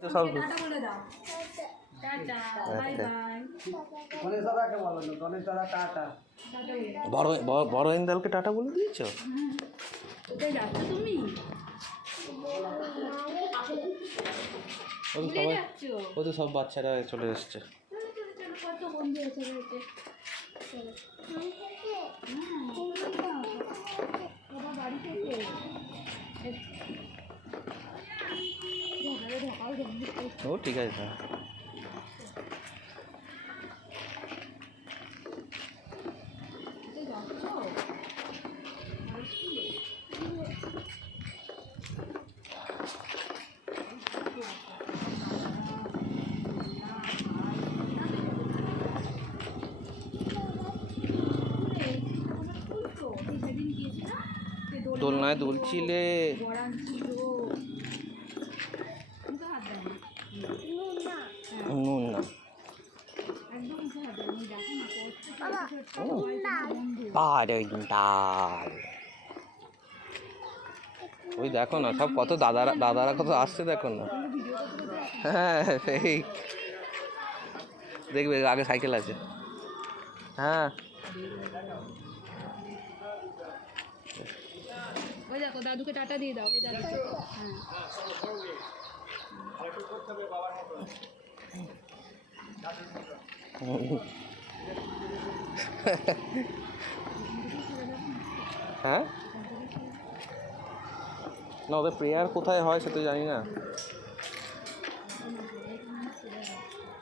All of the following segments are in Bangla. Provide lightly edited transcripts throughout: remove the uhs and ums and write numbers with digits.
তো সব টাটা বলে দাও। Tata, bye bye. গণেশ দাদাকে বলো না, গণেশ দাদা টাটা। বড় ইন্দালকে টাটা বলে দিয়েছ? কোথায় যাচ্ছ তুমি? ও তো ভুলে সবাই, যাচ্ছ? ও তো সব বাচ্চারা চলে এসছে। চলো চলো চলো, কত বন্ধু এসে গেছে। চলো। বাবা বাড়ি থেকে ঢোকাও বন্ধু। ও ঠিক আছে স্যার। কোথায় যাচ্ছ? সেদিন গিয়েছিলাম, দোলনায় দুলছিলে? বরান ছিল। মুখে হাত দেয়নি। নুন না, একদম মুখে হাত দেয়নি। দেখো না বন্ধু। ডাল। ওই দেখো না, সব কত দাদারা কত আসছে দেখো না। হ্যাঁ সেই দেখবে, আগে সাইকেল আছে। হ্যাঁ ওই দেখো দাদুকে টাটা দিয়ে দাও। এই দাদুকে। হ্যাঁ না, ওদের প্রেয়ার কোথায় হয় সে তো জানি না।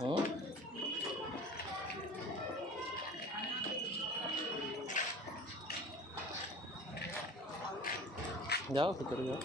হুম, যাও ভিতরে যাও।